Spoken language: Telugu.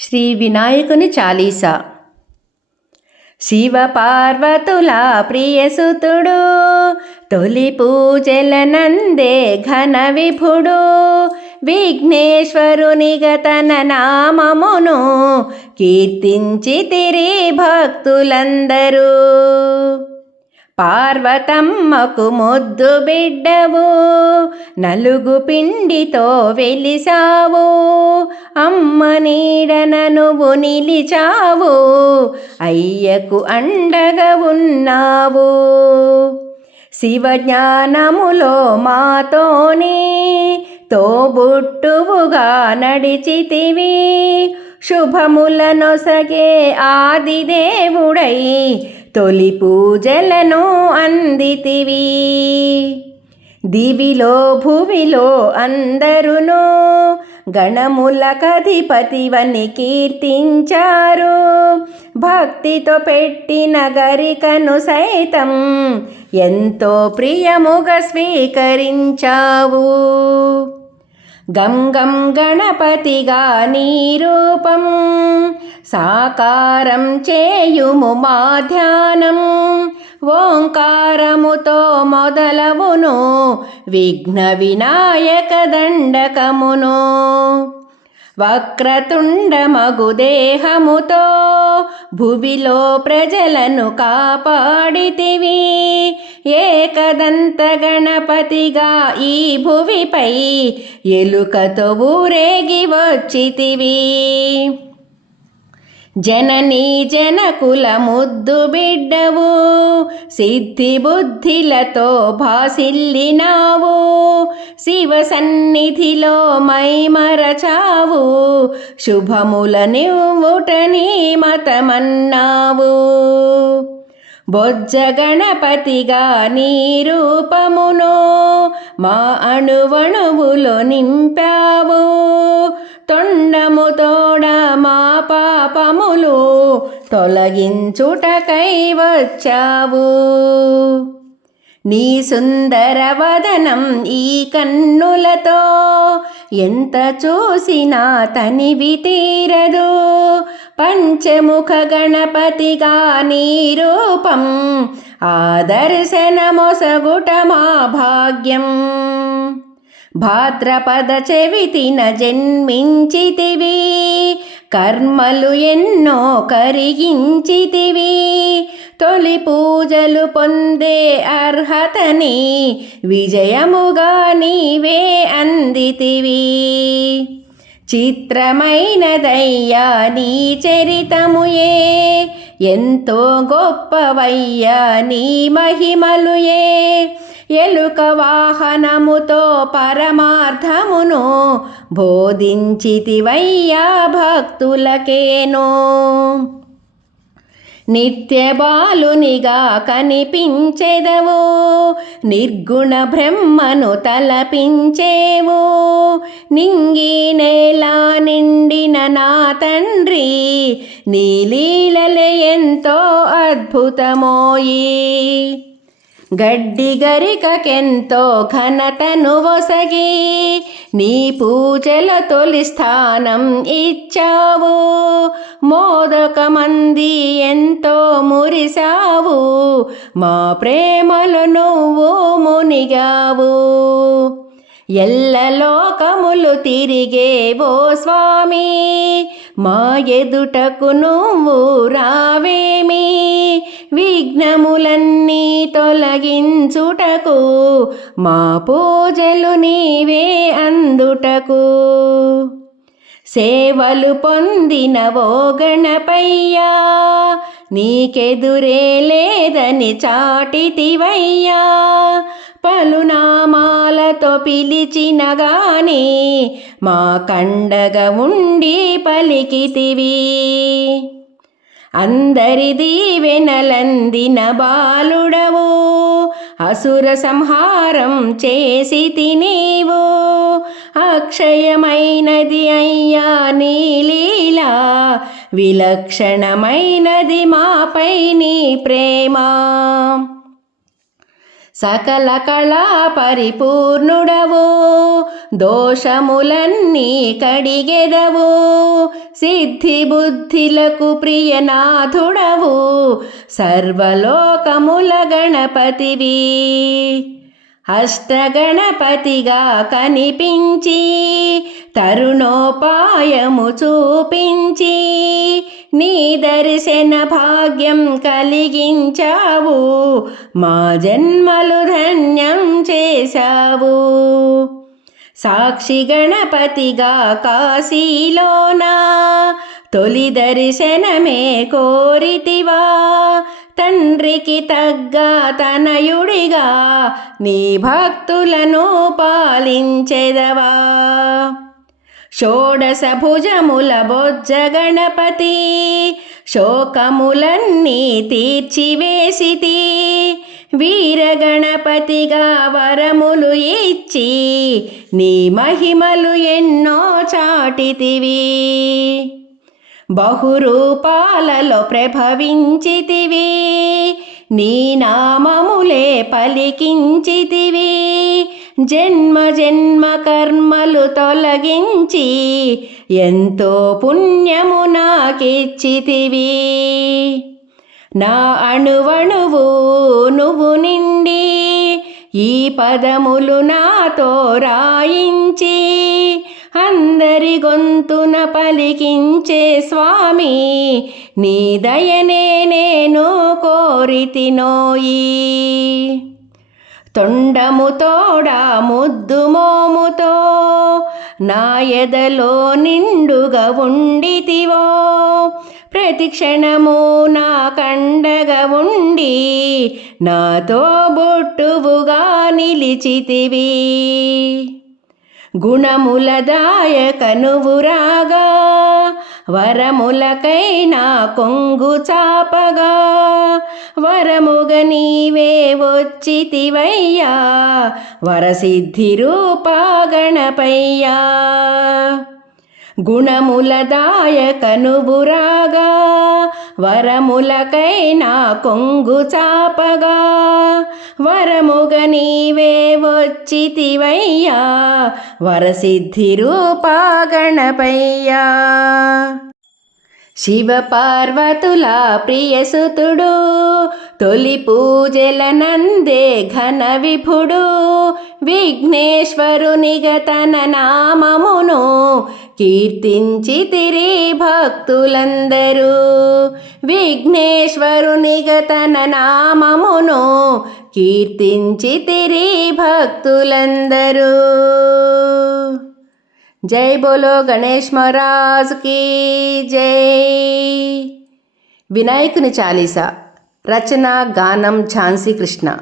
శ్రీ వినాయకుని చాలీసా. శివ పార్వతుల ప్రియసుతుడు తొలి పూజల నందే ఘన విభుడు విఘ్నేశ్వరుని గతన నామమును కీర్తించి తిరి భక్తులందరూ. పార్వతమ్మకు ముద్దు బిడ్డవు నలుగు పిండితో వెలిసావు. అమ్మ నీడన నువ్వు నిలిచావు అయ్యకు అండగా ఉన్నావు. శివజ్ఞానములో మాతోనే తోబుట్టువుగా నడిచితివి. శుభములనొసగే ఆదిదేవుడై తొలి పూజలను అందితివి. దివిలో భువిలో అందరును గణముల కధిపతివని కీర్తించారు. భక్తితో పెట్టిన గరికను సైతం ఎంతో ప్రియముగా స్వీకరించావు. గంగం గణపతిగా నీ రూపం సాకారం చేయుము మా ధ్యానం. ఓంకారముతో మొదలవును విఘ్న వినాయక దండకమును. వక్రతుండమగు దేహముతో భువిలో ప్రజలను కాపాడితివి. ఏకదంత గణపతిగా ఈ భువిపై ఎలుకతో ఊరేగి వచ్చితివి. జననీ జనకుల ముద్దు బిడ్డవు. సిద్ధి బుద్ధిలతో భాసిల్లినావు. శివ సన్నిధిలో మైమరచావు. శుభముల నివ్వుటని మతమన్నావు. బొజ్జ గణపతిగా నీ రూపమును మా అణువణువులో నింపావు. తొండము తోడ మా పాపములు తొలగించుటకై వచ్చావు. నీ సుందర వదనం ఈ కన్నులతో ఎంత చూసినా తనివి తీరదు. పంచముఖ గణపతిగా నీ రూపం ఆదర్శనమొసగుట మా భాగ్యం. భాద్రపద చెవితిన జన్మించితివి కర్మలు ఎన్నో కరిగించితివి. తొలి పూజలు పొందే అర్హతని విజయముగా నీవే అందితివి. చిత్రమైనదయ్యా నీ చరితముయే. ఎంతో గొప్పవయ్యా నీ మహిమలుయే. ఎలుక వాహనముతో పరమార్థమును బోధించితివయ్యా భక్తులకేనో. నిత్య బాలునిగా కనిపించెదవు నిర్గుణ బ్రహ్మను తలపించేవు. నింగి నేల నిండిన నా తండ్రి నీలీలలే ఎంతో అద్భుతమోయి. గడ్డి గరికకెంతో ఘనతను వసగి నీ పూజల తొలి స్థానం ఇచ్చావు. మోదకమంది ఎంతో మురిసావు మా ప్రేమలు నువ్వు మునిగావు. ఎల్లలోకములు ఓ స్వామి మా ఎదుటకు నువ్వు రావేమి. విఘ్నములన్నీ తొలగించుటకు మా పూజలు నీవే అందుటకు. సేవలు పొందినవో గణపయ్యా నీకెదురే లేదని చాటితివయ్యా. పలునామాలతో పిలిచిన గాని మా కండగ ఉండి పలికితివి. అందరి దీవెనలందిన బాలుడవు అసుర సంహారం చేసి తినేవో. అక్షయమైనది అయ్యా నీలీలా విలక్షణమైనది మాపై నీ ప్రేమ. సకల కళా పరిపూర్ణుడవు. దోషములన్నీ కడిగెదవు. సిద్ధి బుద్ధిలకు ప్రియనాథుడవు. సర్వలోకముల గణపతివి. అష్టగణపతిగా కనిపించి తరుణోపాయము చూపించి నీ దర్శన భాగ్యం కలిగించావు. మా జన్మలు ధన్యం చేశావు. సాక్షి గణపతిగా కాశీలోనా తొలి దర్శనమే కోరితివా. తండ్రికి తగ్గ తనయుడిగా నీ భక్తులను పాలించెదవా. షోడశ భుజముల బొజ్జ గణపతి శోకములన్నీ తీర్చివేసితి. వీరగణపతిగా వరములు ఇచ్చి నీ మహిమలు ఎన్నో చాటితివి. బహురూపాలలో ప్రభవించితివి నీ నామములే పలికించితివి. జన్మ జన్మ కర్మలు తొలగించి ఎంతో పుణ్యము నాకిచ్చితివి. నా అణువణువు నువ్వు నిండి ఈ పదములు నాతో రాయించి అందరి గొంతున పలికించే స్వామి నీ దయనే నేను కోరితినోయి. తొండము తోడా ముద్దు మోముతో నా ఎదలో నిండుగా ఉండితివో. ప్రతి క్షణము నా కండగా ఉండి నాతో బొట్టువుగా నిలిచితివి. గుణముల దాయకనువు రాగా వరములకైనా కొంగు చాపగా వరముగ నీవే వచ్చితివయ్యా వరసిద్ధి రూపా గణపయ్యా. గుణముల దాయకనువు వరములకైనా కొంగు చాపగా వరముగ నీవే వచ్చితివయ్యా వరసిద్ధి రూపా గణపయ్యా. శివ పార్వతుల ప్రియసుతుడు తొలి పూజల నందే ఘన విభుడు విఘ్నేశ్వరునిగతన నామమును కీర్తించితిరి భక్తులందరూ. విఘ్నేశ్వరునిగ తన నామమును కీర్తించితిరి భక్తులందరూ. జై బోలో గణేష్ మహారాజ్ కీ జై. వినాయకుని చాలీసా రచన గానం ఝాన్సీ కృష్ణ.